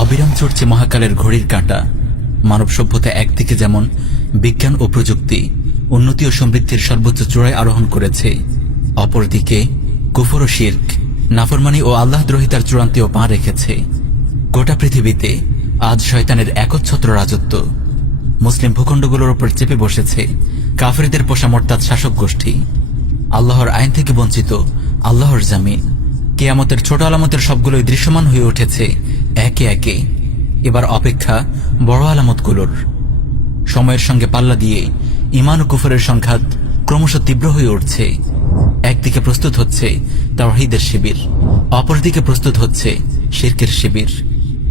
অবিরাম চড়ছে মহাকালের ঘড়ির কাঁটা। মানব সভ্যতা একদিকে যেমন বিজ্ঞান ও প্রযুক্তি, উন্নতি ও সমৃদ্ধির সর্বোচ্চ চূড়ায় আরোহণ করেছে, অপরদিকে কুফর ও শিরক, নাফরমানি ও আল্লাহদ্রোহিতার চূড়ান্তেও পা রেখেছে। গোটা পৃথিবীতে আজ শয়তানের একচ্ছত্র রাজত্ব। মুসলিম ভূখণ্ডগুলোর উপর চেপে বসেছে কাফেরদের পোষা মোরতাদ শাসক গোষ্ঠী। আল্লাহর আইন থেকে বঞ্চিত আল্লাহর জামিন। কিয়ামতের ছোট আলামতের সবগুলোই দৃশ্যমান হয়ে উঠেছে একে একে। এবার অপেক্ষা বড় আলামতগুলোর। সময়ের সঙ্গে পাল্লা দিয়ে ঈমান ও কুফরের সংঘাত ক্রমশ তীব্র হয়ে উঠছে। একদিকে প্রস্তুত হচ্ছে তাওহীদের শিবির, অপরদিকে প্রস্তুত হচ্ছে শিরকের শিবির।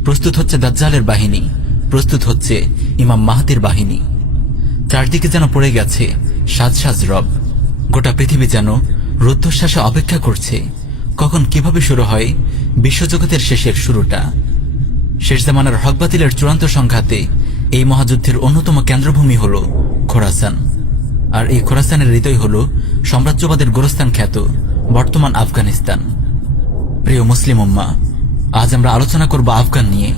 প্রস্তুত হচ্ছে দাজ্জালের বাহিনী, প্রস্তুত হচ্ছে ইমাম মাহদির বাহিনী। চারদিকে যেন পড়ে গেছে সাজ সাজ রব। গোটা পৃথিবী যেন রুদ্ধশ্বাসে অপেক্ষা করছে কখন কিভাবে শুরু হয় বিশ্বজগতের শেষের শুরুটা। শেষ জামানার হক বাতিলের চূড়ান্ত সংঘাতে এই মহাযুদ্ধের অন্যতম কেন্দ্রভূমি হল খোরাসান। আর এই খোরাসানের হৃদয় হল সাম্রাজ্যবাদের গোরস্থান খ্যাত বর্তমান আফগানিস্তান। প্রিয় মুসলিম উম্মাহ, আজ আমরা আলোচনা করব আফগান নিয়ে,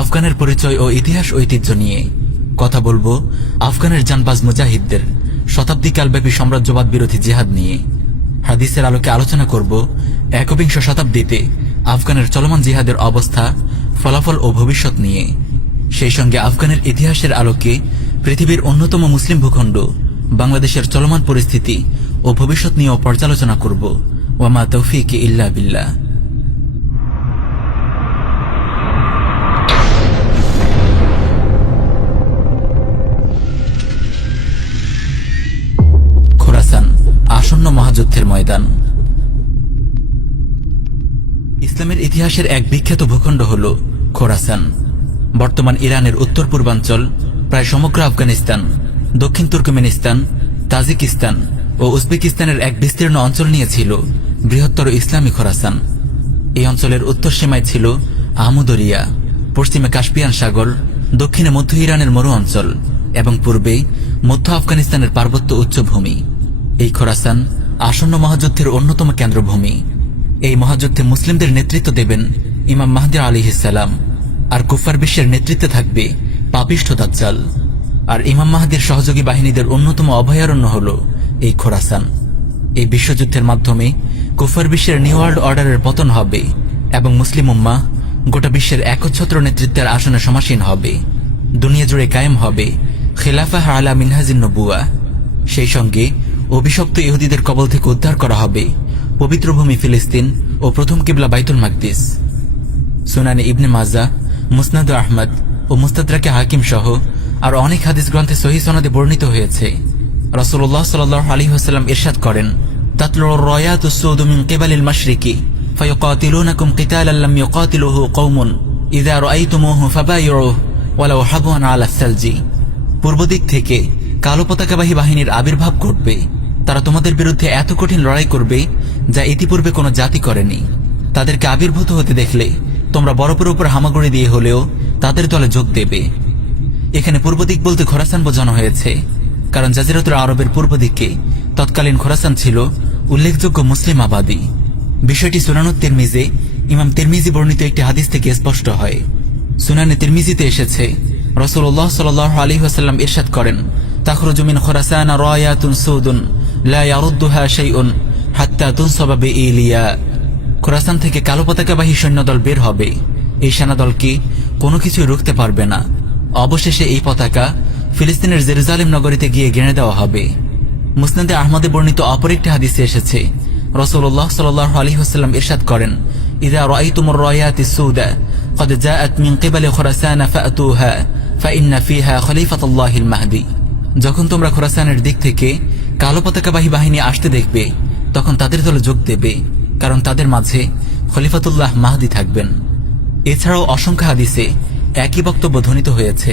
আফগানের পরিচয় ও ইতিহাস ঐতিহ্য নিয়ে। কথা বলবো আফগানের জানবাজ মুজাহিদদের শতাব্দীকালব্যাপী সাম্রাজ্যবাদ বিরোধী জিহাদ নিয়ে। হাদিসের আলোকে আলোচনা করব একবিংশ শতাব্দীতে আফগানের চলমান জিহাদের অবস্থা, ফলাফল ও ভবিষ্যৎ নিয়ে। সেই সঙ্গে আফগানের ইতিহাসের আলোকে পৃথিবীর অন্যতম মুসলিম ভূখণ্ড বাংলাদেশের চলমান পরিস্থিতি ও ভবিষ্যৎ নিয়েও পর্যালোচনা করব। ওয়ামা তৌফিক ইল্লা বিল্লাহ। খোরাসান আসন্ন মহাযুদ্ধের ময়দান। ইসলামের ইতিহাসের এক বিখ্যাত ভূখণ্ড হল খোরাসান। বর্তমান ইরানের উত্তর পূর্বাঞ্চল, প্রায় সমগ্র আফগানিস্তান, দক্ষিণ তুর্কমেনিস্তান, তাজিকিস্তান ও উজবেকিস্তানের এক বিস্তীর্ণ অঞ্চল নিয়েছিল বৃহত্তর ইসলামী খোরাসান। এই অঞ্চলের উত্তর সীমায় ছিল আহমু দরিয়া, পশ্চিমে কাস্পিয়ান সাগর, দক্ষিণে মধ্য ইরানের মরু অঞ্চল এবং পূর্বে মধ্য আফগানিস্তানের পার্বত্য উচ্চভূমি। এই খোরাসান আসন্ন মহাযুদ্ধের অন্যতম কেন্দ্রভূমি। এই মহাযুদ্ধে মুসলিমদের নেতৃত্ব দেবেন ইমাম মাহদী আলাইহিস সালাম, আর কুফার বিশ্বের নেতৃত্বে থাকবে পাপিষ্ঠ দাজ্জাল। আর ইমাম মাহদীর সহযোগী বাহিনীদের অন্যতম অভয়ারণ্য হল এই খোরাসান। এই বিশ্বযুদ্ধের মাধ্যমে কুফার বিশ্বের নিউ ওয়ার্ল্ড অর্ডারের পতন হবে এবং মুসলিম উম্মাহ গোটা বিশ্বের একচ্ছত্র নেতৃত্বের আসনে সমাসীন হবে। দুনিয়া জুড়ে কায়েম হবে খিলাফাহ আলা মিনহাজিন নবুয়া। সেই সঙ্গে অভিশপ্ত ইহুদিদের কবল থেকে উদ্ধার করা হবে পবিত্র ভূমি ফিলিস্তিন ও প্রথম কিবলা বাইতুল মাকদিস। সুনানে ইবনে মাজা, মুসনাদ আহমদ ও মুস্তাদরাকে হাকিম সহ আর অনেক হাদিস গ্রন্থে সহিহ সনদে বর্ণিত হয়েছে, রাসূলুল্লাহ সাল্লাল্লাহু আলাইহি ওয়াসাল্লাম ইরশাদ করেন, তাতলুর রায়াতুস সুদু মিন কিবালিল মাশরিকি ফায়ুকাতিলুনাকুম কিতালান লাম ইউকাতিলুহু কওমুন ইযা রাআইতুমুহু ফাবায়িউহু ওয়ালাউ হাবওয়ান আলা সালজি। পূর্ব দিক থেকে কালো পতাকাবাহী বাহিনীর আবির্ভাব ঘটবে। তারা তোমাদের বিরুদ্ধে এত কঠিন লড়াই করবে যা ইতিপূর্বে কোনো জাতি করেনি। তাদেরকে আবির্ভূত হতে দেখলে তোমরা বরফের উপর হামাগুড়ি দিয়ে হলেও তাদের দলে যোগ দেবে। এখানে পূর্ব দিক বলতে খোরাসান বোঝানো হয়েছে, কারণ জাজিরাতুল আরবের পূর্ব দিকে তৎকালীন খোরাসান ছিল উল্লেখযোগ্য মুসলিম আবাদী। বিষয়টি সুনানুত তিরমিজে ইমাম তিরমিজি বর্ণিত একটি হাদিস থেকে স্পষ্ট হয়। সুনানে তিরমিজিতে এসেছে, রাসূলুল্লাহ সাল্লাল্লাহু আলাইহি ওয়াসাল্লাম ইরশাদ করেন, তাখরুজু মিন খোরাসান রায়াতুন সুদুন লা ইয়ারুদ্দুহা শাইউন হাত্তা তুনসাবা বিইলিয়া। খোরাসান থেকে কালো পতাকাবাহী সৈন্যদল বের হবে। এই সেনাদলকে কোনো কিছুই রুখতে পারবে না। অবশেষে এই পতাকা ফিলিস্তিনের জেরুজালেম নগরীতে গিয়ে গেড়ে দেওয়া হবে। মুসনাদে আহমদে বর্ণিত অপর একটি হাদিসে এসেছে, রাসূলুল্লাহ সাল্লাল্লাহু আলাইহি ওয়াসাল্লাম ইরশাদ করেন, ইযা রাআইতুমুর রায়াতিস সুদা ক্বাদ জাআত মিন কিবালি খোরাসান ফাআতুহা ফাইন্না ফিহা খলিফাতুল্লাহিল মাহদী। যখন তোমরা খোরাসানের দিক থেকে কালো পতাকাবাহী বাহিনী আসতে দেখবে, তখন তাদের দলে যোগ দেবে, কারণ তাদের মাঝে খলিফাতুল্লাহ মাহদী থাকবেন। এছাড়াও অসংখ্য হাদিসে একই বক্তব্য ধ্বনিত হয়েছে।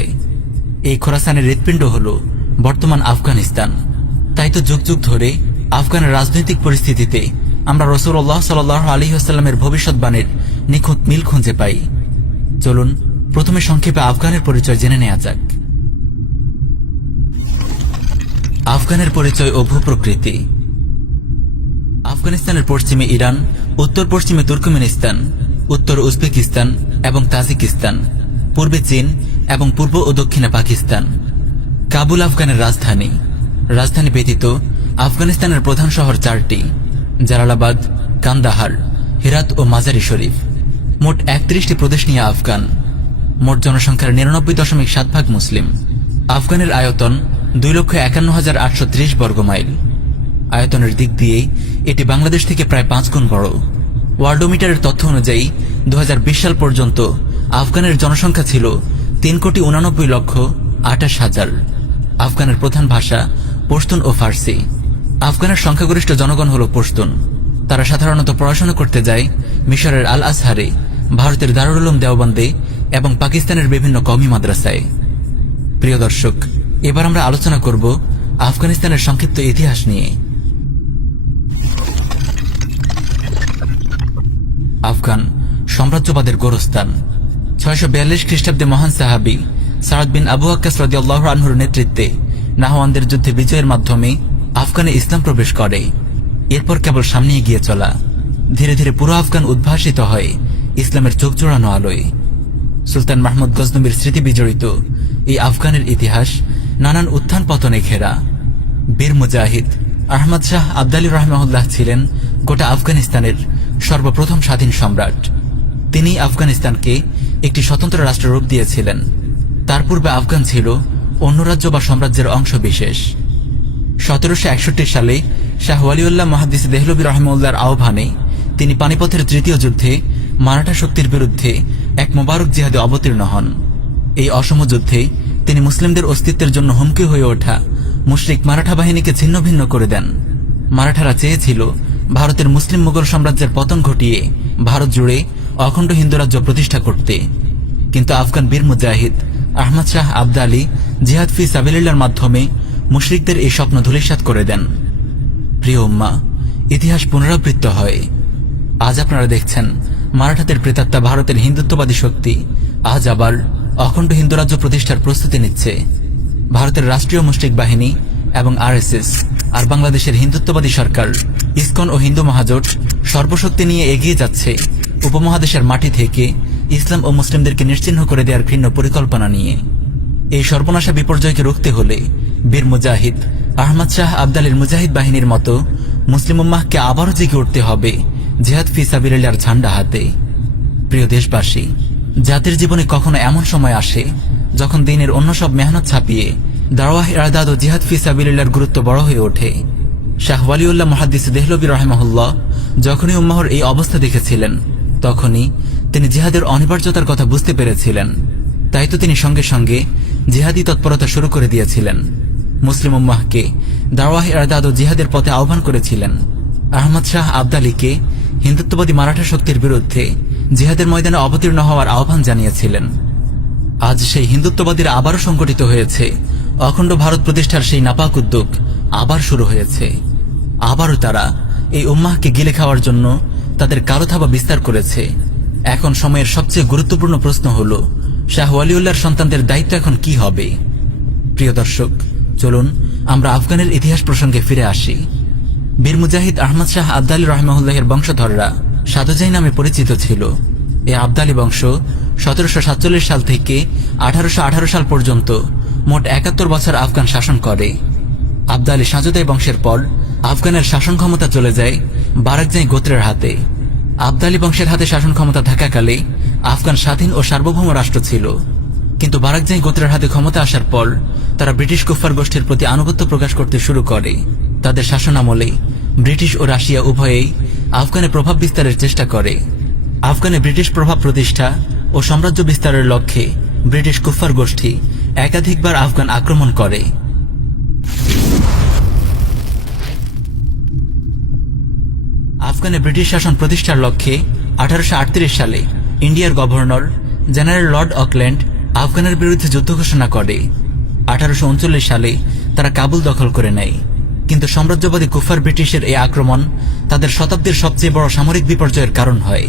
এই খোরাসানের হৃৎপিণ্ড হল বর্তমান আফগানিস্তান। তাই তো যুগ যুগ ধরে আফগানের রাজনৈতিক পরিস্থিতিতে আমরা রাসূলুল্লাহ সাল্লাল্লাহু আলাইহি ওয়াসাল্লামের ভবিষ্যৎবাণীর নিখুঁত মিল খুঁজে পাই। চলুন প্রথমে সংক্ষেপে আফগানের পরিচয় জেনে নেওয়া যাক। আফগানের পরিচয় ও ভূপ্রকৃতি। আফগানিস্তানের পশ্চিমে ইরান, উত্তর পশ্চিমে তুর্কমেনিস্তান, উত্তর উজবেকিস্তান এবং তাজিকিস্তান, পূর্বে চীন এবং পূর্ব ও দক্ষিণে পাকিস্তান। কাবুল আফগানের রাজধানী। রাজধানী ব্যতীত আফগানিস্তানের প্রধান শহর 4টি: জালালাবাদ, কান্দাহার, হেরাত ও মাজারি শরীফ। মোট 31টি প্রদেশ নিয়ে আফগান। মোট জনসংখ্যার 99.7% মুসলিম। আফগানের আয়তন 2,51,830 বর্গমাইল। আয়তনের দিক দিয়ে এটি বাংলাদেশ থেকে প্রায় 5 গুণ বড়। ওয়ার্ল্ডোমিটারের তথ্য অনুযায়ী 2020 সাল পর্যন্ত আফগানের জনসংখ্যা ছিল 3,89,28,000। আফগানের প্রধান ভাষা পশতুন ও ফার্সি। আফগানের সংখ্যাগরিষ্ঠ জনগণ হল পশতুন। তারা সাধারণত পড়াশোনা করতে যায় মিশরের আল আসহারে, ভারতের দারুল উলুম দেওবন্দে এবং পাকিস্তানের বিভিন্ন কওমি মাদ্রাসায়। প্রিয় দর্শক, এবার আমরা আলোচনা করব আফগানিস্তানের সংক্ষিপ্ত ইতিহাস নিয়ে। আফগান সাম্রাজ্যবাদের গোরস্থান। 642 খ্রিস্টাব্দে মহান সাহাবী সাদ বিন আবু ওয়াক্কাস রাদিয়াল্লাহু আনহুর নেতৃত্বে নাহওয়ানদের যুদ্ধে বিজয়ের মাধ্যমে আফগানে ইসলাম প্রবেশ করে। এরপর কেবল সামনে এগিয়ে চলা। ধীরে ধীরে পুরো আফগান উদ্ভাসিত হয় ইসলামের চোখ জোড়ানো আলোয়। সুলতান মাহমুদ গজনবীর স্মৃতি বিজড়িত এই আফগানের ইতিহাস নানান উত্থান পতনে ঘেরা। বীর মুজাহিদ আহমদ শাহ আবদালী রাহমাহুল্লাহ ছিলেন গোটা আফগানিস্তানের সর্বপ্রথম স্বাধীন সম্রাট। তিনি আফগানিস্তানকে একটি স্বতন্ত্র রাষ্ট্র রূপ দিয়েছিলেন। তার পূর্বে আফগান ছিল অন্য রাজ্য বা সাম্রাজ্যের অংশ বিশেষ। 1761 সালে শাহ ওয়ালিউল্লাহ মুহাদ্দিস দেহলভী রাহিমাহুল্লাহর আহ্বানে তিনি পানিপথের তৃতীয় যুদ্ধে মারাঠা শক্তির বিরুদ্ধে এক মোবারক জিহাদে অবতীর্ণ হন। এই অসম যুদ্ধে তিনি মুসলিমদের অস্তিত্বের জন্য হুমকি হয়ে ওঠা মুশরিক মারাঠা বাহিনীকে ছিন্ন ভিন্ন করে দেন। মারাঠারা চেয়েছিল ভারতের মুসলিম মুঘল সাম্রাজ্যের পতন ঘটিয়ে ভারত জুড়ে অখণ্ড হিন্দু রাজ্য প্রতিষ্ঠা করতে, কিন্তু আফগান বীর মুজাহিদ আহমদ শাহ আবদালী জিহাদ ফি সাবিলিল্লাহর মাধ্যমে মুশরিকদের এই স্বপ্ন ধূলিসাৎ করে দেন। প্রিয় উম্মাহ, ইতিহাস পুনরাবৃত্ত হয়। আজ আপনারা দেখছেন মারাঠাদের প্রেতাত্মা ভারতের হিন্দুত্ববাদী শক্তি আজ আবার অখণ্ড হিন্দু রাজ্য প্রতিষ্ঠার প্রস্তুতি নিচ্ছে। ভারতের রাষ্ট্রীয় মুশরিক বাহিনী এবং আরএসএস আর বাংলাদেশের হিন্দুত্ববাদী সরকার ইসকন ও হিন্দু মহাজোট সর্বশক্তি নিয়ে এগিয়ে যাচ্ছে উপমহাদেশের মাটি থেকে ইসলাম ও মুসলিমদেরকে নিশ্চিহ্ন করে দেওয়ার ঘৃণ্য পরিকল্পনা নিয়ে। এই সর্বনাশা বিপর্যয়কে রুখতে হলে বীর মুজাহিদ আহমদ শাহ আবদালীর মুজাহিদ বাহিনীর মতো মুসলিম উম্মাহকে আবারও জেগে উঠতে হবে জিহাদ ফি সাবিলিল্লাহর ঝান্ডা হাতে। প্রিয় দেশবাসী, জাতির জীবনে কখনো এমন সময় আসে যখন দিনের অন্য সব মেহনত ছাপিয়ে দাওয়াহ ইরদাদ ও জিহাদ ফি সাবিলিল্লাহর গুরুত্ব বড় হয়ে ওঠে। শাহ ওয়ালিউল্লাহ মুহাদ্দিস দেহলভী রাহিমাহুল্লাহ যখনই উম্মাহর এই অবস্থা দেখেছিলেন, তখনই তিনি জিহাদের অনিবার্যতার কথা বুঝতে পেরেছিলেন। তাই তো তিনি সঙ্গে সঙ্গে জিহাদি তৎপরতা শুরু করে দিয়েছিলেন। মুসলিম উম্মাহকে দাওয়াহ ইরদাদ ও জিহাদের পথে আহ্বান করেছিলেন। আহমদ শাহ আবদালীকে হিন্দুত্ববাদী মারাঠা শক্তির বিরুদ্ধে জিহাদের ময়দানে অবতীর্ণ হওয়ার আহ্বান জানিয়েছিলেন। আজ সেই হিন্দুত্ববাদীরা আবারও সংগঠিত হয়েছে। অখণ্ড ভারত প্রতিষ্ঠার সেই নাপাক উদ্যোগ আবার শুরু হয়েছে। আবারও তারা এই উম্মাহকে গিলে খাওয়ার জন্য তাদের কালো থাবা বিস্তার করেছে। এখন সময়ের সবচেয়ে গুরুত্বপূর্ণ প্রশ্ন হল, শাহ ওয়ালিউল্লাহর সন্তানদের দায়িত্ব এখন কি হবে? প্রিয় দর্শক, চলুন আমরা আফগানের ইতিহাস প্রসঙ্গে ফিরে আসি। বীর মুজাহিদ আহমদ শাহ আবদালী রাহিমাহুল্লাহের বংশধররা সাদজাই নামে পরিচিত ছিল। এই আবদালী বংশ 1747 সাল থেকে 1818 সাল পর্যন্ত মোট 71 বছর আফগান শাসন করে। আবদালী সাজদাই বংশের পর আফগানের শাসন ক্ষমতা চলে যায় বারাকজাই গোত্রের হাতে। আবদালী বংশের হাতে শাসন ক্ষমতা থাকাকালে আফগান স্বাধীন ও সার্বভৌম রাষ্ট্র ছিল, কিন্তু বারাকজাই গোত্রের হাতে ক্ষমতা আসার পর তারা ব্রিটিশ কুফফার গোষ্ঠীর প্রতি আনুগত্য প্রকাশ করতে শুরু করে। তাদের শাসনামলে ব্রিটিশ ও রাশিয়া উভয়েই আফগানে প্রভাব বিস্তারের চেষ্টা করে। আফগানে ব্রিটিশ প্রভাব প্রতিষ্ঠা ও সাম্রাজ্য বিস্তারের লক্ষ্যে ব্রিটিশ কুফফার গোষ্ঠী একাধিকবার আফগান আক্রমণ করে। আফগানে ব্রিটিশ শাসন প্রতিষ্ঠার লক্ষ্যে 1838 সালে ইন্ডিয়ার গভর্নর জেনারেল লর্ড অকল্যান্ড আফগানের বিরুদ্ধে যুদ্ধ ঘোষণা করে। 1839 সালে তারা কাবুল দখল করে নেয়, কিন্তু সাম্রাজ্যবাদী কুফফার ব্রিটিশের এই আক্রমণ তাদের শতাব্দীর সবচেয়ে বড় সামরিক বিপর্যয়ের কারণ হয়।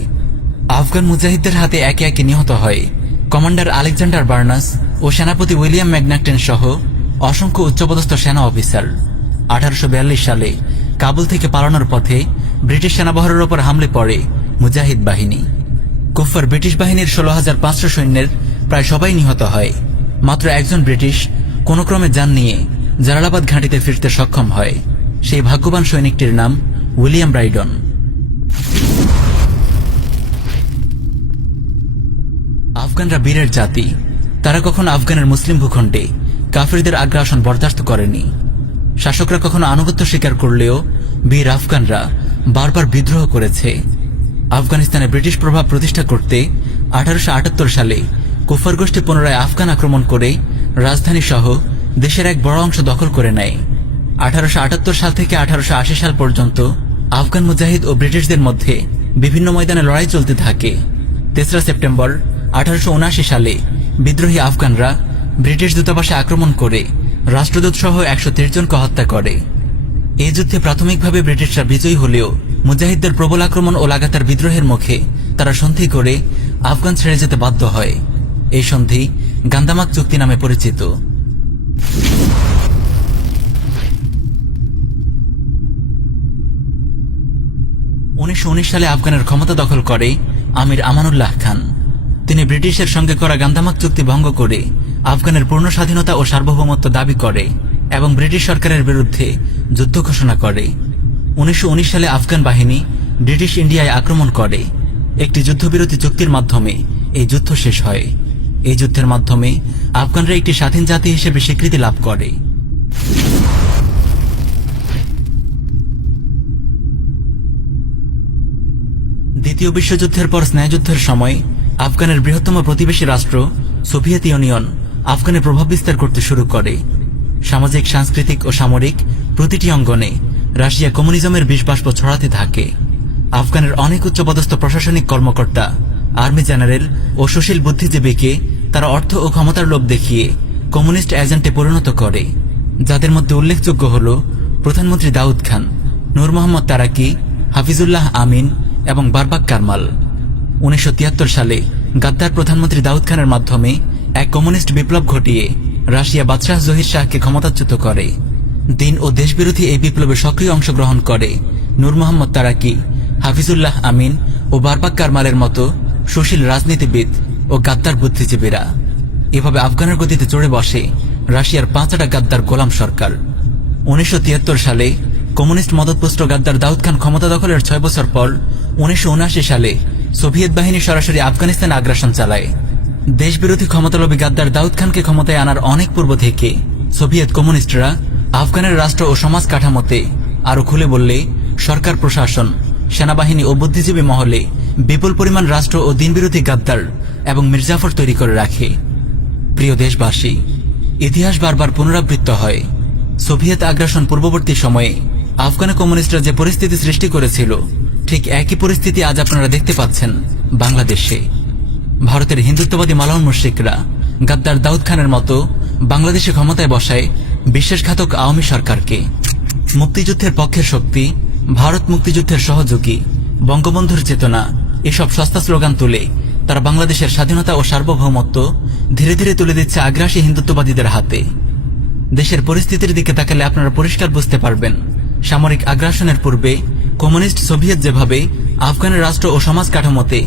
আফগান মুজাহিদদের হাতে একে একে নিহত হয় কমান্ডার আলেকজান্ডার বার্নাস ও সেনাপতি উইলিয়াম ম্যাকনাক্টেন সহ অসংখ্য উচ্চপদস্থ সেনা অফিসার। 1842 সালে কাবুল থেকে পালানোর পথে ব্রিটিশ সেনাবহরের ওপর হামলে পড়ে মুজাহিদ বাহিনী। কুফার ব্রিটিশ বাহিনীর 16,500 সৈন্যের প্রায় সবাই নিহত হয়। মাত্র একজন ব্রিটিশ কোনো ক্রমে যান নিয়ে জালালাবাদ ঘাঁটিতে ফিরতে সক্ষম হয়। সেই ভাগ্যবান সৈনিকটির নাম উইলিয়াম ব্রাইডন। আফগানরা বীরের জাতি। তারা কখনো আফগানের মুসলিম ভূখণ্ডে কাফিরদের আগ্রাসন বরদাস্ত করেনি। শাসকরা কখনো আনুগত্য স্বীকার করলেও বীর আফগানরা বারবার বিদ্রোহ করেছে। আফগানিস্তানে ব্রিটিশ প্রভাব প্রতিষ্ঠা করতে 1878 সালে কুফার গোষ্ঠী পুনরায় আফগান আক্রমণ করে রাজধানী সহ দেশের এক বড় অংশ দখল করে নেয়। 1878 সাল থেকে 1880 সাল পর্যন্ত আফগান মুজাহিদ ও ব্রিটিশদের মধ্যে বিভিন্ন ময়দানে লড়াই চলতে থাকে। 3রা সেপ্টেম্বর 1879 সালে বিদ্রোহী আফগানরা ব্রিটিশ দূতাবাসে আক্রমণ করে রাষ্ট্রদূত সহ 130 জনকে হত্যা করে। এই যুদ্ধে প্রাথমিকভাবে ব্রিটিশরা বিজয়ী হলেও মুজাহিদদের প্রবল আক্রমণ ও লাগাতার বিদ্রোহের মুখে তারা সন্ধি করে আফগান ছেড়ে যেতে বাধ্য হয়। এই সন্ধি গান্দামাক চুক্তি নামে পরিচিত। 1919 সালে আফগানের ক্ষমতা দখল করে আমির আমানুল্লাহ খান। তিনি ব্রিটিশের সঙ্গে করা গান্দামাক চুক্তি ভঙ্গ করে আফগানের পূর্ণ স্বাধীনতা ও সার্বভৌমত্ব দাবি করে এবং ব্রিটিশ সরকারের বিরুদ্ধে যুদ্ধ ঘোষণা করে। 1919 সালে আফগান বাহিনী ব্রিটিশ ইন্ডিয়ায় আক্রমণ করে। একটি যুদ্ধবিরতি চুক্তির মাধ্যমে এই যুদ্ধ শেষ হয়। এই যুদ্ধের মাধ্যমে আফগানরা একটি স্বাধীন জাতি হিসেবে স্বীকৃতি লাভ করে। দ্বিতীয় বিশ্বযুদ্ধের পর স্নায়ুযুদ্ধের সময় আফগানের বৃহত্তম প্রতিবেশী রাষ্ট্র সোভিয়েত ইউনিয়ন আফগানে প্রভাব বিস্তার করতে শুরু করে। সামাজিক, সাংস্কৃতিক ও সামরিক প্রতিটি অঙ্গনে রাশিয়া কমিউনিজমের বিষবাষ্প ছড়াতে থাকে। আফগানের অনেক উচ্চপদস্থ প্রশাসনিক কর্মকর্তা, আর্মি জেনারেল ও সুশীল বুদ্ধিজীবীকে তারা অর্থ ও ক্ষমতার লোভ দেখিয়ে কমিউনিস্ট এজেন্টে পরিণত করে, যাদের মধ্যে উল্লেখযোগ্য হল প্রধানমন্ত্রী দাউদ খান, নূর মোহাম্মদ তারাকি, হাফিজুল্লাহ আমিন এবং বারবাক কারমাল। 1973 সালে গাদ্দার প্রধানমন্ত্রী দাউদ খানের মাধ্যমে এক কমিউনিস্ট বিপ্লব ঘটিয়ে রাশিয়া বাদশাহ জহির শাহকে ক্ষমতাচ্যুত করে। দিন ও দেশবিরোধী এই বিপ্লবে সক্রিয় অংশগ্রহণ করে নূর মোহাম্মদ তারাকি, হাফিজুল্লাহ আমিন ও বারবাক কারমালের মতো সুশীল রাজনীতিবিদ ও গাদ্দার বুদ্ধিজীবীরা। এভাবে আফগানের গতিতে চড়ে বসে রাশিয়ার 5টা গাদ্দার গোলাম সরকার। 1973 সালে কমিউনিস্ট মদতপুষ্ট গাদ্দার দাউদ খান ক্ষমতা দখলের 6 বছর পর 1979 সালে সোভিয়েত বাহিনী সরাসরি আফগানিস্তানে আগ্রাসন চালায়। দেশবিরোধী ক্ষমতালোভী গাদ্দার দাউদ খানকে ক্ষমতায় আনার অনেক পূর্ব থেকে সোভিয়েত কমিউনিস্টরা আফগানের রাষ্ট্র ও সমাজ কাঠামোতে আরো খুলে বললে সরকার, প্রশাসন, সেনাবাহিনী ও বুদ্ধিজীবী মহলে বিপুল পরিমাণ রাষ্ট্র ও দিনবিরোধী গাদ্দার এবং মির্জাফর তৈরি করে রাখে। প্রিয় দেশবাসী, ইতিহাস বারবার পুনরাবৃত্ত হয়। সোভিয়েত আগ্রাসন পূর্ববর্তী সময়ে আফগান কমিউনিস্টরা যে পরিস্থিতি সৃষ্টি করেছিল, ঠিক একই পরিস্থিতি আজ আপনারা দেখতে পাচ্ছেন বাংলাদেশে। ভারতের হিন্দুত্ববাদী মালাউন মুশরিকরা গাদ্দার দাউদ খানের মতো বাংলাদেশে ক্ষমতায় বসায় বিশ্বাসঘাতক আওয়ামী সরকারকে। মুক্তিযুদ্ধের পক্ষের শক্তি, ভারত মুক্তিযুদ্ধের সহযোগী, বঙ্গবন্ধুর চেতনা, এসব সস্তা স্লোগান তুলে তারা বাংলাদেশের স্বাধীনতা ও সার্বভৌমত্ব ধীরে ধীরে তুলে দিচ্ছে আগ্রাসী হিন্দুত্ববাদীদের হাতে। দেশের পরিস্থিতির দিকে তাকালে আপনারা পরিষ্কার বুঝতে পারবেন, সামরিক আগ্রাসনের পূর্বে কমিউনিস্ট সোভিয়েত যেভাবে আফগানের রাষ্ট্র ও সমাজ কাঠামোতে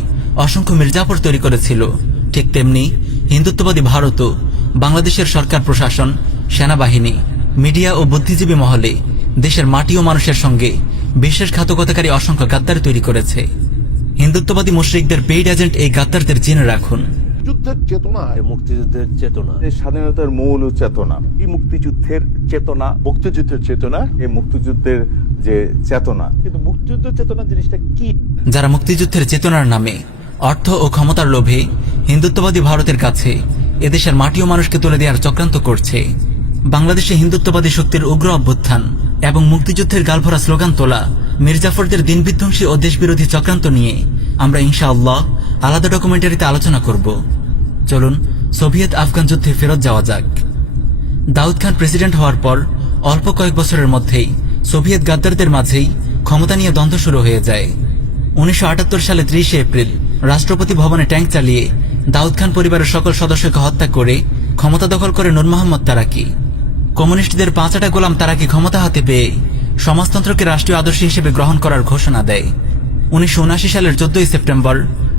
অসংখ্য মির্জাফর তৈরি করেছিল, ঠিক তেমনি হিন্দুত্ববাদী ভারতও বাংলাদেশের সরকার, প্রশাসন, সেনাবাহিনী, মিডিয়া ও বুদ্ধিজীবী মহলে দেশের মাটি ও মানুষের সঙ্গে বিশ্বাসঘাতকতাকারী অসংখ্য গাদ্দার তৈরি করেছে। হিন্দুত্ববাদী মুশরিকদের পেইড এজেন্ট এই গাদ্দারদের জেনে রাখুন। যুদ্ধের চেতনা, মুক্তিযুদ্ধের চেতনা, স্বাধীনতার মূল চেতনা, এই মুক্তিযুদ্ধের চেতনা, মুক্তিযুদ্ধের চেতনা, এই মুক্তিযুদ্ধের যে চেতনা, কিন্তু মুক্তিযুদ্ধের চেতনা জিনিসটা কি? যারা মুক্তিযুদ্ধের চেতনার নামে অর্থ ও ক্ষমতার লোভে হিন্দুত্ববাদী ভারতের কাছে এদেশের মাটি ও মানুষকে তুলে দেওয়ার চক্রান্ত করছে, বাংলাদেশে হিন্দুত্ববাদী শক্তির উগ্র অভ্যুত্থান এবং মুক্তিযুদ্ধের গালভরা স্লোগান তোলা মির্জাফরদের দিনবিধ্বংসী ও দেশবিরোধী চক্রান্ত নিয়ে আমরা ইনশাআল্লাহ আলাদা ডকুমেন্টারিতে আলোচনা করব। চলুন সোভিয়েত আফগান যুদ্ধে ফেরত যাওয়া যাক। দাউদ খান প্রেসিডেন্ট হওয়ার পর অল্প কয়েক বছরের মধ্যেই সোভিয়েত গাদ্দারদের মাঝেই ক্ষমতা নিয়ে দ্বন্দ্ব শুরু হয়ে যায়। 1978 সালে 30 এপ্রিল রাষ্ট্রপতি ভবনে ট্যাঙ্ক চালিয়ে দাউদ খান পরিবারের সকল সদস্যকে হত্যা করে ক্ষমতা দখল করে নূর মোহাম্মদ তারাকি। কমিউনিস্টদের 5টা গোলাম তারাকি ক্ষমতা হাতে পেয়ে সমাজতন্ত্রকে রাষ্ট্রীয় আদর্শ হিসেবে গ্রহণ করার ঘোষণা দেয়। 1979 সালের 14 সেপ্টেম্বর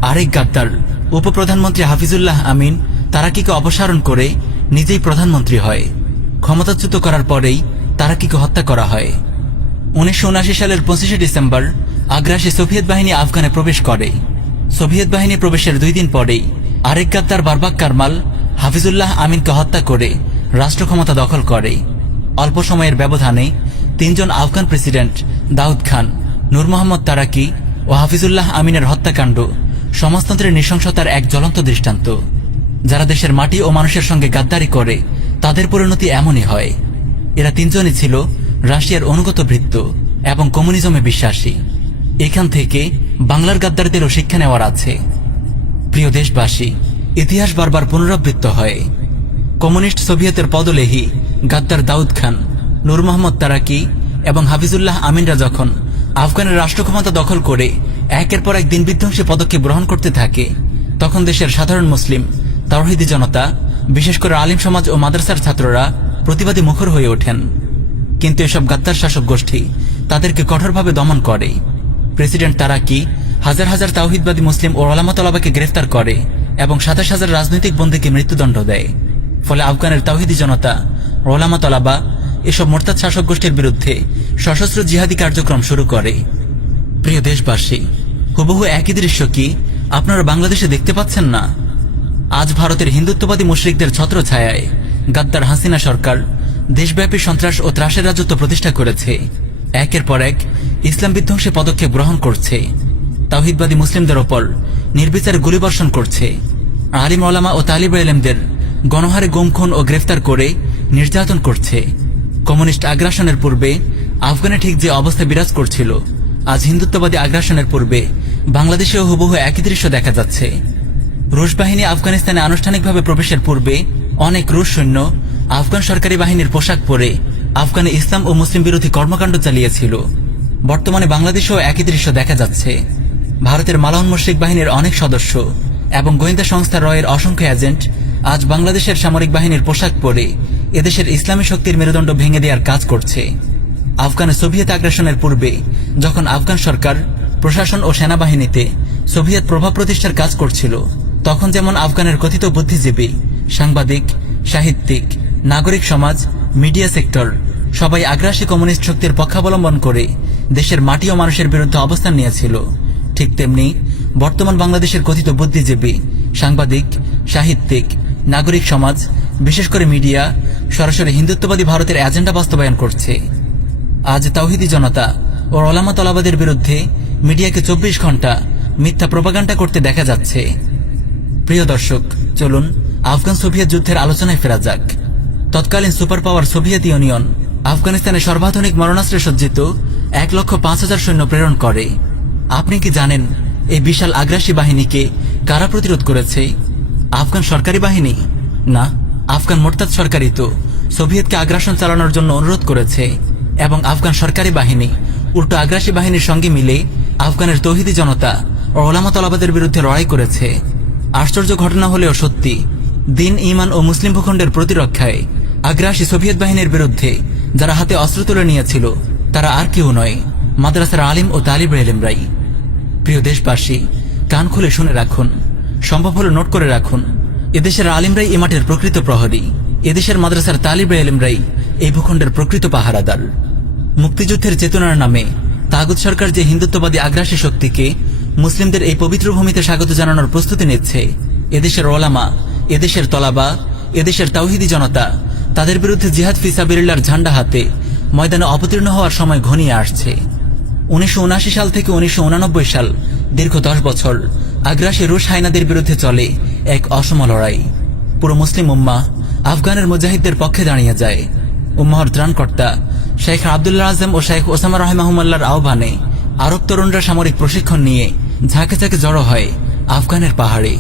আরেক গাদ্দার উপপ্রধানমন্ত্রী হাফিজুল্লাহ আমিন তারাকিকে অপসারণ করে নিজেই প্রধানমন্ত্রী হয়। ক্ষমতাচ্যুত করার পরেই তারাকিকে হত্যা করা হয়। 1979 সালের 25শে ডিসেম্বর আগ্রাসী সোভিয়েত বাহিনী আফগানে প্রবেশ করে। সোভিয়েত বাহিনী প্রবেশের 2 দিন পরেই আরেক গাদ্দার বারবাক কারমাল হাফিজুল্লাহ আমিনকে হত্যা করে রাষ্ট্র ক্ষমতা দখল করে। অল্প সময়ের ব্যবধানে 3 জন আফগান প্রেসিডেন্ট দাউদ খান, নূর মোহাম্মদ তারাকি ও হাফিজুল্লাহ আমিনের হত্যাকাণ্ড সমাজতন্ত্রের নৃশংসতার এক জ্বলন্ত দৃষ্টান্ত। যারা দেশের মাটি ও মানুষের সঙ্গে গাদ্দারি করে তাদের পরিণতি এমনই হয়। এরা 3 জনই ছিল রাশিয়ার অনুগত ভৃত্য এবং কমিউনিজমে বিশ্বাসী। এখান থেকে বাংলার গাদ্দারদেরও শিক্ষা নেওয়ার আছে। প্রিয় দেশবাসী, ইতিহাস বারবার পুনরাবৃত্ত হয়। কমিউনিস্ট সোভিয়েতের পদলেহী গাদ্দার দাউদ খান, নূর মোহাম্মদ তারাকি এবং হাফিজুল্লাহ আমিনরা যখন আফগানের রাষ্ট্র ক্ষমতা দখল করে একের পর এক দিন বিধ্বংসী পদক্ষেপ গ্রহণ করতে থাকে, তখন দেশের সাধারণ মুসলিম তাওহীদি জনতা, বিশেষ করে আলিম সমাজ ও মাদ্রাসার ছাত্ররা প্রতিবাদী মুখর হয়ে ওঠেন। কিন্তু এসব গাদ্দার শাসক গোষ্ঠী তাদেরকে কঠোরভাবে দমন করে। প্রেসিডেন্ট তারাকি হাজার হাজার তাওহীদবাদী মুসলিম ও ওলামা তলাবাকে গ্রেফতার করে এবং 27,000 রাজনৈতিক বন্দীকে মৃত্যুদণ্ড দেয়। ফলে আফগানের তাওহীদি জনতা, ওলামা তলাবা এসব মোরতাদ শাসক গোষ্ঠীর বিরুদ্ধে সশস্ত্র জিহাদি কার্যক্রম শুরু করে। প্রিয় দেশবাসী, হুবহু একই দৃশ্য কি আপনারা বাংলাদেশে দেখতে পাচ্ছেন না? আজ ভারতের হিন্দুত্ববাদী মুশরিকদের ছত্রছায়ায় গাদ্দার হাসিনা সরকার দেশব্যাপী সন্ত্রাস ও ত্রাসের রাজত্ব প্রতিষ্ঠা করেছে। একের পর এক ইসলাম বিধ্বংসী পদক্ষেপ গ্রহণ করছে। তাওহীদবাদী মুসলিমদের ওপর নির্বিচারে গুলিবর্ষণ করছে। আলিম ওলামা ও তালিব ইলমদের গণহারে গুম, খুন ও গ্রেফতার করে নির্যাতন করছে। কমিউনিস্ট আগ্রাসনের পূর্বে আফগানে ঠিক যে অবস্থা বিরাজ করছিল, আজ হিন্দুত্ববাদী আগ্রাসনের পূর্বে বাংলাদেশেও হুবহু একই দৃশ্য দেখা যাচ্ছে। রুশ বাহিনী আফগানিস্তানে আনুষ্ঠানিকভাবে প্রবেশের পূর্বে অনেক রুশ সৈন্য আফগান সরকারি বাহিনীর পোশাক পরে আফগানে ইসলাম ও মুসলিম বিরোধী কর্মকাণ্ড চালিয়েছিল। বর্তমানে বাংলাদেশেও একই দৃশ্য দেখা যাচ্ছে। ভারতের মালাউন মুশরিক বাহিনীর অনেক সদস্য এবং গোয়েন্দা সংস্থা রয়ের অসংখ্য এজেন্ট আজ বাংলাদেশের সামরিক বাহিনীর পোশাক পরে এদেশের ইসলামী শক্তির মেরুদণ্ড ভেঙে দেওয়ার কাজ করছে। আফগানে সোভিয়েত আগ্রাসনের পূর্বে যখন আফগান সরকার, প্রশাসন ও সেনাবাহিনীতে সোভিয়েত প্রভাব প্রতিষ্ঠার কাজ করছিল, তখন যেমন আফগানের কথিত বুদ্ধিজীবী, সাংবাদিক, সাহিত্যিক, নাগরিক সমাজ, মিডিয়া সেক্টর সবাই আগ্রাসী কমিউনিস্ট শক্তির পক্ষাবলম্বন করে দেশের মাটি ও মানুষের বিরুদ্ধে অবস্থান নিয়েছিল, ঠিক তেমনি বর্তমান বাংলাদেশের কথিত বুদ্ধিজীবী, সাংবাদিক, সাহিত্যিক, নাগরিক সমাজ, বিশেষ করে মিডিয়া সরাসরি হিন্দুত্ববাদী ভারতের এজেন্ডা বাস্তবায়ন করছে। আজ তাওহীদি জনতা ও ওলামা তলাবাদের বিরুদ্ধে মিডিয়াকে 24 ঘন্টা মিথ্যা প্রোপাগান্ডা করতে দেখা যাচ্ছে। প্রিয় দর্শক, চলুন আফগান সোভিয়েত যুদ্ধের আলোচনায় ফেরা যাক। তৎকালীন সুপার পাওয়ার সোভিয়েত ইউনিয়ন আফগানিস্তানে সর্বাধুনিক মারণাস্ত্রে সজ্জিত 1,05,000 সৈন্য প্রেরণ করে। আপনি কি জানেন এই বিশাল আগ্রাসী বাহিনীকে কারা প্রতিরোধ করেছে? আফগান সরকারি বাহিনী না, আফগান মোরতাদ সরকারই তো সোভিয়েতকে আগ্রাসন চালানোর জন্য অনুরোধ করেছে এবং আফগান সরকারি বাহিনী উল্টো আগ্রাসী বাহিনীর সঙ্গে মিলে আফগানের তৌহিদি জনতা ও ওলামা তলাবাদের বিরুদ্ধে লড়াই করেছে। আশ্চর্য ঘটনা হলেও সত্যি, দিন, ঈমান ও মুসলিম ভূখণ্ডের প্রতিরক্ষায় আগ্রাসী সোভিয়েত বাহিনীর বিরুদ্ধে যারা হাতে অস্ত্র তুলে নিয়েছিল তারা আর কেউ নয়, মাদ্রাসার আলিম ও তালিব ইলমরাই। প্রিয় দেশবাসী, কান খুলে শুনে রাখুন, সম্ভব হলে নোট করে রাখুন। এদেশের আলিমরাই এ মাঠের প্রকৃত প্রহরী, এদেশের মাদ্রাসার তালিব ইলমরাই এই ভূখণ্ডের প্রকৃত পাহারাদার। মুক্তিযুদ্ধের চেতনার নামে তাগুত সরকার যে হিন্দুত্ববাদী আগ্রাসী শক্তিকে মুসলিমদের এই পবিত্র ভূমিতে স্বাগত জানানোর প্রস্তুতি নিচ্ছে, এদেশের ওলামা, এদেশের তলাবা, এদেশের তাওহীদি জনতা তাদের বিরুদ্ধে জিহাদ ফি সাবিলিল্লাহর ঝান্ডা হাতে ময়দানে অবতীর্ণ হওয়ার সময় ঘনিয়ে আসছে। 1979 সাল থেকে 1989 সাল, দীর্ঘ 10 বছর আগ্রাসী রুশ হায়নাদের বিরুদ্ধে চলে এক অসম লড়াই। পুরো মুসলিম উম্মাহ আফগানের মুজাহিদদের পক্ষে দাঁড়িয়ে যায়। উম্মাহর ত্রাণকর্তা শেখ আব্দুল্লাহ আজম ও শেখ ওসামা রাহিমাহুল্লাহর আহ্বানে আরব তরুণরা সামরিক প্রশিক্ষণ নিয়ে ঝাঁকে ঝাঁকে জড়ো হয় আফগানের পাহাড়ে।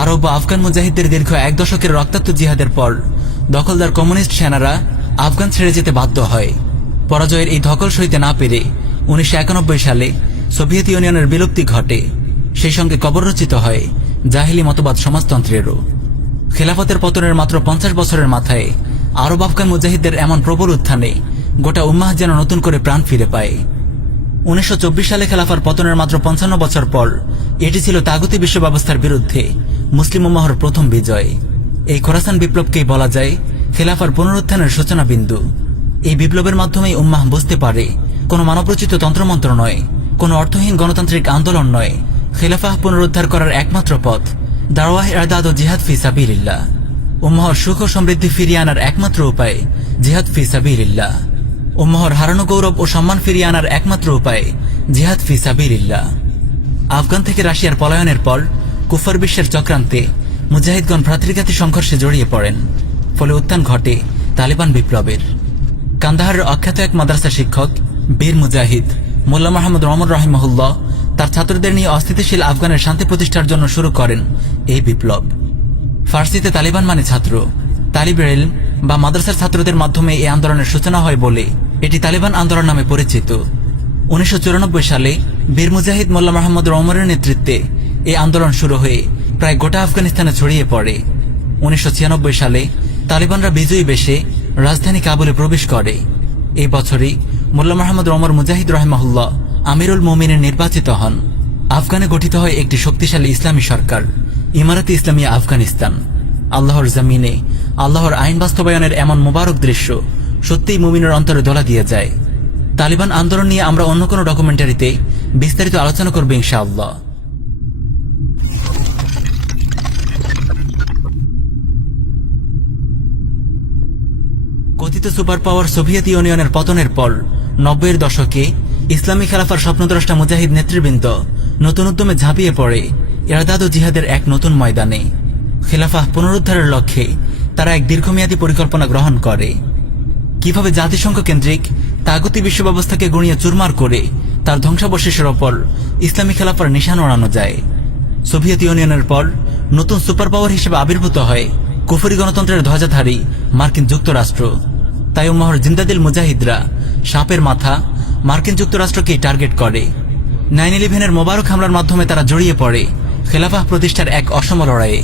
আরব ও আফগান মুজাহিদদের দীর্ঘ 1 দশকের রক্তাক্ত জিহাদের পর দখলদার কমিউনিস্ট সেনারা আফগান ছেড়ে যেতে বাধ্য হয়। পরাজয়ের এই ধকল সইতে না পেরে 1991 সালে সোভিয়েত ইউনিয়নের বিলুপ্তি ঘটে। সেই সঙ্গে কবররচিত হয় জাহিলি মতবাদ সমাজতন্ত্রেরও। খেলাফতের পতনের মাত্র 50 বছরের মাথায় আরব আফগান মুজাহিদদের এমন প্রবল উত্থানে গোটা উম্মাহ যেন নতুন করে প্রাণ ফিরে পায়। 1924 সালে খেলাফার পতনের মাত্র 55 বছর পর এটি ছিল তাগুতি বিশ্ব ব্যবস্থার বিরুদ্ধে মুসলিম উম্মাহর প্রথম বিজয়। এই খোরাসান বিপ্লবকেই বলা যায় খেলাফার পুনরুত্থানের সূচনা বিন্দু। এই বিপ্লবের মাধ্যমেই উম্মাহ বুঝতে পারে কোনো মানবরচিত তন্ত্রমন্ত্র নয়, কোনো অর্থহীন গণতান্ত্রিক আন্দোলন নয়, খেলাফাহ পুনরুদ্ধার করার একমাত্র পথ দাওয়াহ ইরদাদ ও জিহাদ ফি সাবিলিল্লাহ। উম্মাহর সুখ ও সমৃদ্ধি ফিরিয়ে আনার একমাত্র উপায় জিহাদ ফি সাবিলিল্লাহ। উম্মাহর হারানো গৌরব ও সম্মান ফিরিয়ে আনার একমাত্র উপায় জিহাদ ফি সাবিলিল্লাহ। আফগান থেকে রাশিয়ার পলায়নের পর কুফার বিশ্বের চক্রান্তে মুজাহিদগণ ভ্রাতৃঘাতী সংঘর্ষে জড়িয়ে পড়েন। ফলে উত্থান ঘটে তালেবান বিপ্লবের। কান্দাহারের অখ্যাত এক মাদ্রাসা শিক্ষক বীর মুজাহিদ মোল্লা মাহমুদ রহমান রাহিমাহুল্লাহ তার ছাত্রদের নিয়ে অস্থিতিশীল আফগানের শান্তি প্রতিষ্ঠার জন্য শুরু করেন এই বিপ্লব। ফার্সিতে তালিবান মানে ছাত্র, তালিবে ইলম বা মাদ্রাসার ছাত্রদের মাধ্যমে এই আন্দোলনের সূচনা হয় বলে এটি তালিবান আন্দোলন নামে পরিচিত। 1994 সালে বীর মুজাহিদ মোল্লা মাহমুদ রহমানের নেতৃত্বে এই আন্দোলন শুরু হয়ে প্রায় গোটা আফগানিস্তানে ছড়িয়ে পড়ে। 1996 সালে তালিবানরা বিজয়ী বেশে রাজধানী কাবুলে প্রবেশ করে। এই বছরই মোল্লা মাহমুদ রহমান মুজাহিদ রাহিমাহুল্লাহ আমিরুল মুমিনিন নির্বাচিত হন। আফগানে গঠিত হয় একটি শক্তিশালী ইসলামী সরকার, ইমারাতে ইসলামিয়া আফগানিস্তান। আল্লাহর জমিনে আল্লাহর আইন বাস্তবায়নের এমন মোবারক দৃশ্য সত্যিই মুমিনের অন্তরে দোলা দিয়ে যায়। তালিবান আন্দোলন নিয়ে আমরা অন্য কোনো ডকুমেন্টারিতে বিস্তারিত আলোচনা করব ইনশাআল্লাহ। কথিত সুপার পাওয়ার সোভিয়েত ইউনিয়নের পতনের পর 90-এর দশকে ইসলামী খেলাফার স্বপ্নদ্রষ্টা মুজাহিদ নেতৃবৃন্দ নতুন উদ্যমে ঝাঁপিয়ে পড়ে ইরদাদ ও জিহাদের এক নতুন ময়দানে। খেলাফাহ পুনরুদ্ধারের লক্ষ্যে তারা এক দীর্ঘমেয়াদী পরিকল্পনা গ্রহণ করে। কিভাবে জাতিসংঘ কেন্দ্রিক তাগুতি বিশ্ব ব্যবস্থাকে গুঁড়িয়ে চুরমার করে তার ধ্বংসাবশেষের ওপর ইসলামী খেলাফার নিশান ওড়ানো যায়। সোভিয়েত ইউনিয়নের পর নতুন সুপার পাওয়ার হিসেবে আবির্ভূত হয় কুফরি গণতন্ত্রের ধ্বজাধারী মার্কিন যুক্তরাষ্ট্র। তাই উম্মাহর জিন্দাদিল মুজাহিদরা সাপের মাথা মার্কিন যুক্তরাষ্ট্রকেই টার্গেট করে। 9/11-এর মোবারক হামলার মাধ্যমে তারা জড়িয়ে পড়ে খেলাফাহ প্রতিষ্ঠার এক অসম লড়াইয়ে।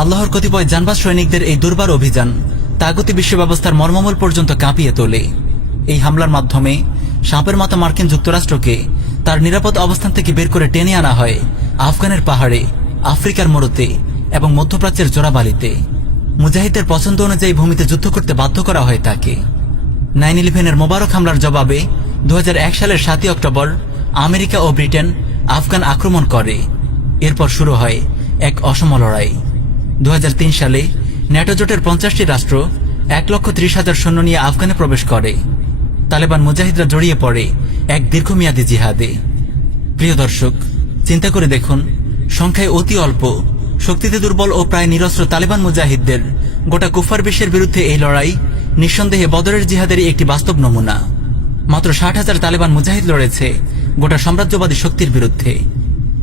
আল্লাহর কতিপয় জানবাজ সৈনিকদের এই দুর্বার অভিযান তাগুতি বিশ্ব ব্যবস্থার মর্মমূল পর্যন্ত কাঁপিয়ে তোলে। এই হামলার মাধ্যমে সাপের মাথা মার্কিন যুক্তরাষ্ট্রকে তার নিরাপদ অবস্থান থেকে বের করে টেনে আনা হয় আফগানের পাহাড়ে, আফ্রিকার মরুতে এবং মধ্যপ্রাচ্যের জোড়াবালিতে। মুজাহিদের পছন্দ অনুযায়ী ভূমিতে যুদ্ধ করতে বাধ্য করা হয় তাকে। 9/11-এর মোবারক হামলার জবাবে 2001 সালের 7 অক্টোবর আমেরিকা ও ব্রিটেন আফগান আক্রমণ করে। এরপর শুরু হয় এক অসম লড়াই। 2003 সালে ন্যাটো জোটের 50টি রাষ্ট্র 1,30,000 সৈন্য নিয়ে আফগানে প্রবেশ করে। তালেবান মুজাহিদরা জড়িয়ে পড়ে এক দীর্ঘমেয়াদী জিহাদে। প্রিয় দর্শক, চিন্তা করে দেখুন, সংখ্যায় অতি অল্প, শক্তিতে দুর্বল ও প্রায় নিরস্ত্র তালেবান মুজাহিদদের গোটা কুফার বিশ্বের বিরুদ্ধে এই লড়াই নিঃসন্দেহে বদরের জিহাদেরই একটি বাস্তব নমুনা। মাত্র 60,000 তালেবান মুজাহিদ লড়েছে গোটা সাম্রাজ্যবাদী শক্তির বিরুদ্ধে।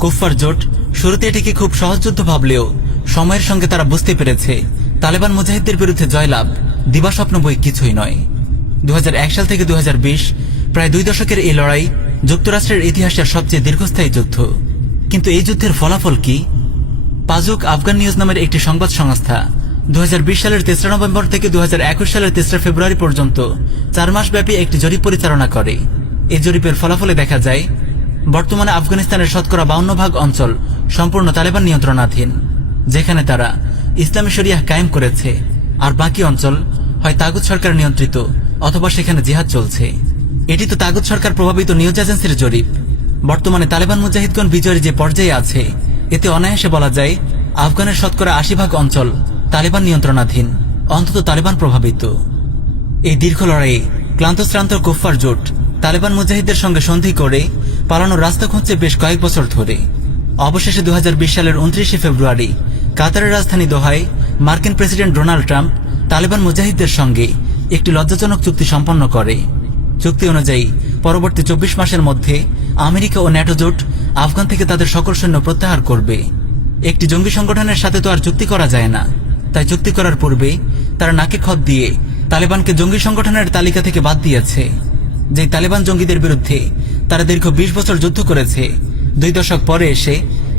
কুফার জোট শুরুতে এটিকে খুব সহজ যুদ্ধ ভাবলেও সময়ের সঙ্গে তারা বুঝতে পেরেছে তালেবান মুজাহিদদের বিরুদ্ধে জয়লাভ দিবাস্বপ্ন বই কিছুই নয়। 2001 সাল থেকে 2020 প্রায় 2 দশকের এই লড়াই যুক্তরাষ্ট্রের ইতিহাসের সবচেয়ে দীর্ঘস্থায়ী যুদ্ধ। কিন্তু এই যুদ্ধের ফলাফল কি? পাজুক আফগান নিউজ নামের একটি সংবাদ সংস্থা 2020 সালের 3 নভেম্বর থেকে 2021 সালের 3 ফেব্রুয়ারি পর্যন্ত 4 মাস ব্যাপী একটি জরিপ পরিচালনা করে। এই জরিপের ফলাফলে দেখা যায় বর্তমানে আফগানিস্তানের শতকরা 52% অঞ্চল সম্পূর্ণ তালেবান নিয়ন্ত্রণাধীন, যেখানে তারা ইসলামী শরিয়াহ কায়েম করেছে, আর বাকি অঞ্চল হয় তাগুত সরকার নিয়ন্ত্রিত অথবা সেখানে জিহাদ চলছে। এটি তো তাগুত সরকার প্রভাবিত নিউজ এজেন্সির জরিপ। বর্তমানে তালেবান মুজাহিদগণ বিজয়ের যে পর্যায়ে আছে, এতে অনায়াসে বলা যায় আফগানের শতকরা 80% অঞ্চল তালেবান নিয়ন্ত্রণাধীন, অন্তত তালেবান প্রভাবিত। এই দীর্ঘ লড়াইয়ে ক্লান্তশ্রান্ত কুফফার জোট তালেবান মুজাহিদদের সঙ্গে সন্ধি করে পালানোর রাস্তা খুঁজছে বেশ কয়েক বছর ধরে। অবশেষে 2020 সালের 29 ফেব্রুয়ারি কাতারের রাজধানী দোহায় মার্কিন প্রেসিডেন্ট ডোনাল্ড ট্রাম্প তালেবান মুজাহিদদের সঙ্গে একটি লজ্জাজনক চুক্তি সম্পন্ন করে। চুক্তি অনুযায়ী পরবর্তী 24 মাসের মধ্যে আমেরিকা ও ন্যাটো জোট আফগান থেকে তাদের সকল সৈন্য প্রত্যাহার করবে। একটি জঙ্গি সংগঠনের সাথে তো আর চুক্তি করা যায় না, তাই চুক্তি করার পূর্বে তারা নাকে খত দিয়ে তালেবানকে জঙ্গি সংগঠনের তালিকা থেকে বাদ দিয়েছে। যে তালেবান জঙ্গিদের বিরুদ্ধে তারা দীর্ঘ 20 বছর যুদ্ধ করেছে, 2 দশক পরে এসে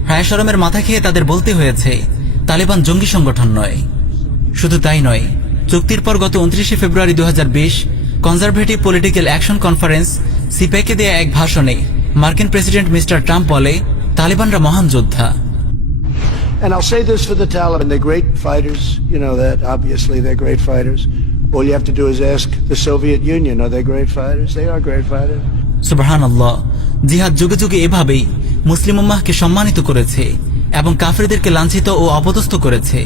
হায় শরমের মাথা খেয়ে তাদের বলতে হয়েছে তালেবান জঙ্গি সংগঠন নয়। শুধু তাই নয়, চুক্তির পর গত 29 ফেব্রুয়ারি 2020 কনজারভেটিভ পলিটিক্যাল অ্যাকশন কনফারেন্স সিপ্যাকে দেয়া এক ভাষণে মার্কিন প্রেসিডেন্ট মিস্টার ট্রাম্প বলে, তালিবানরা মহান যোদ্ধা। And I'll say this for the Taliban, they're great fighters, you know that, obviously they're great fighters. All you have to do is ask the Soviet Union, are they great fighters? They are great fighters. সুবহানাল্লাহ। জিহাদ যুগে যুগে এভাবেই মুসলিম উম্মাহকে সম্মানিত করেছে এবং কাফেরদেরকে লাঞ্ছিত ও অপদস্থ করেছে।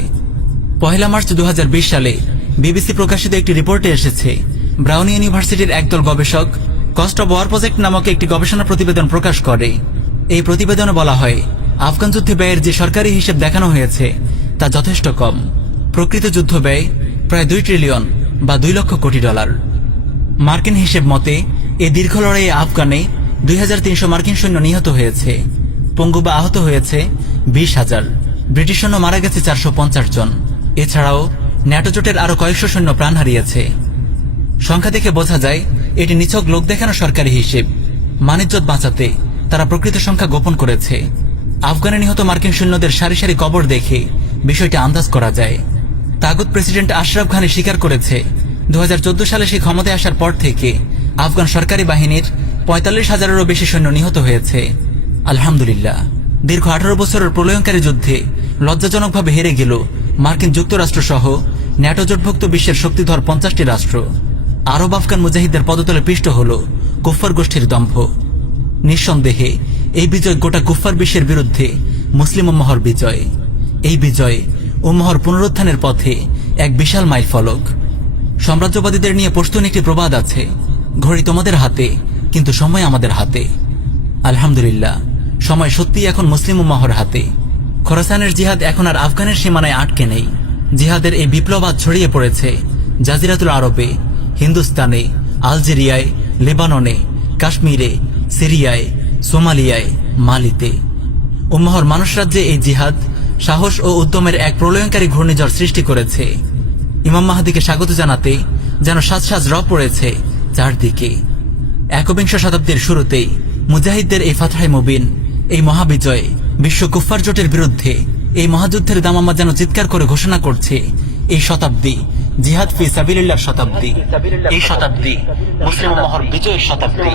1 মার্চ 2020 সালে বিবিসি প্রকাশিত একটি রিপোর্টে এসেছে, ব্রাউন ইউনিভার্সিটির একদল গবেষক কস্ট অব ওয়ার প্রজেক্ট নামক একটি গবেষণা প্রতিবেদন প্রকাশ করে। এই প্রতিবেদনে বলা হয়, আফগান যুদ্ধে ব্যয়ের যে সরকারি হিসেব দেখানো হয়েছে তা যথেষ্ট কম। প্রকৃত যুদ্ধ ব্যয় প্রায় 2 ট্রিলিয়ন বা 2 লক্ষ কোটি ডলার। মার্কিন হিসেব মতে এই দীর্ঘ লড়াইয়ে আফগানে 2300 মার্কিন সৈন্য নিহত হয়েছে, পঙ্গু বা আহত হয়েছে 20,000, ব্রিটিশ সৈন্য মারা গেছে 450 জন। এছাড়াও ন্যাটো জোটের আরো কয়েকশো সৈন্য প্রাণ হারিয়েছে। সংখ্যা দেখে বোঝা যায় এটি নিছক লোক দেখানো সরকারি হিসেব। মানিজ্যত বাঁচাতে তারা প্রকৃত সংখ্যা গোপন করেছে। আফগানে নিহত মার্কিন সৈন্যদের সারি সারি কবর দেখে বিষয়টি আন্দাজ করা যায়। তাগুত প্রেসিডেন্ট আশরাফ ঘানি স্বীকার করেছে, 2014 সালে সে ক্ষমতায় আসার পর থেকে আফগান সরকারি বাহিনীর 45,000-এরও বেশি সৈন্য নিহত হয়েছে। আলহামদুলিল্লাহ, দীর্ঘ 18 বছরের প্রলয়ঙ্কারী যুদ্ধে লজ্জাজনকভাবে হেরে গেল মার্কিন যুক্তরাষ্ট্র সহ ন্যাটো জোটভুক্ত বিশ্বের শক্তিধর 50টি রাষ্ট্র। আরব আফগান মুজাহিদদের পদতলে পিষ্ট হল কুফফার গোষ্ঠীর দম্ভ। নিঃসন্দেহে এই বিজয় গোটা কুফফার বিশ্বের বিরুদ্ধে মুসলিম উম্মাহর বিজয়। এই বিজয় উম্মাহর পুনরুত্থানের পথে এক বিশাল মাইল ফলক। সাম্রাজ্যবাদীদের নিয়ে পশতুন একটি প্রবাদ আছে, ঘড়ি তোমাদের হাতে কিন্তু সময় আমাদের হাতে। আলহামদুলিল্লাহ, সময় সত্যি এখন মুসলিম উম্মাহর হাতে। খোরাসানের জিহাদ এখন আর আফগানের সীমানায় আটকে নেই। জিহাদের এই বিপ্লব আজ ছড়িয়ে পড়েছে জাজিরাতুল আরবে, হিন্দুস্তানে, আলজেরিয়ায়, লেবাননে, কাশ্মীরে, সিরিয়ায়, সোমালিয়ায়, মালিতে। উম্মাহর মানুষ রাজ্যে এই জিহাদ সাহস ও উদ্যমের এক প্রলয়ঙ্কারী ঘূর্ণিঝড় সৃষ্টি করেছে। ইমাম মাহদীকে স্বাগত জানাতে যেন সাজ সাজ রব পড়েছে চারদিকে। 21 শতাব্দীর শুরুতেই মুজাহিদদের এই ফাতহে মুবিন, এই মহাবিজয় বিশ্ব কুফফার জোটের বিরুদ্ধে এই মহাযুদ্ধের দামামা যেন চিৎকার করে ঘোষণা করছে, এই শতাব্দী জিহাদ ফি সাবিলিল্লাহর শতাব্দী। এই শতাব্দী মুসলিম উম্মাহর বিজয়ের শতাব্দী।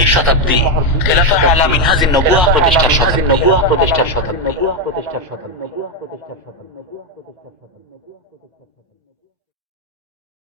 এই শতাব্দী খেলাফা আলা মিনহাজিন নবুওয়াহ প্রতিষ্ঠার শতাব্দী।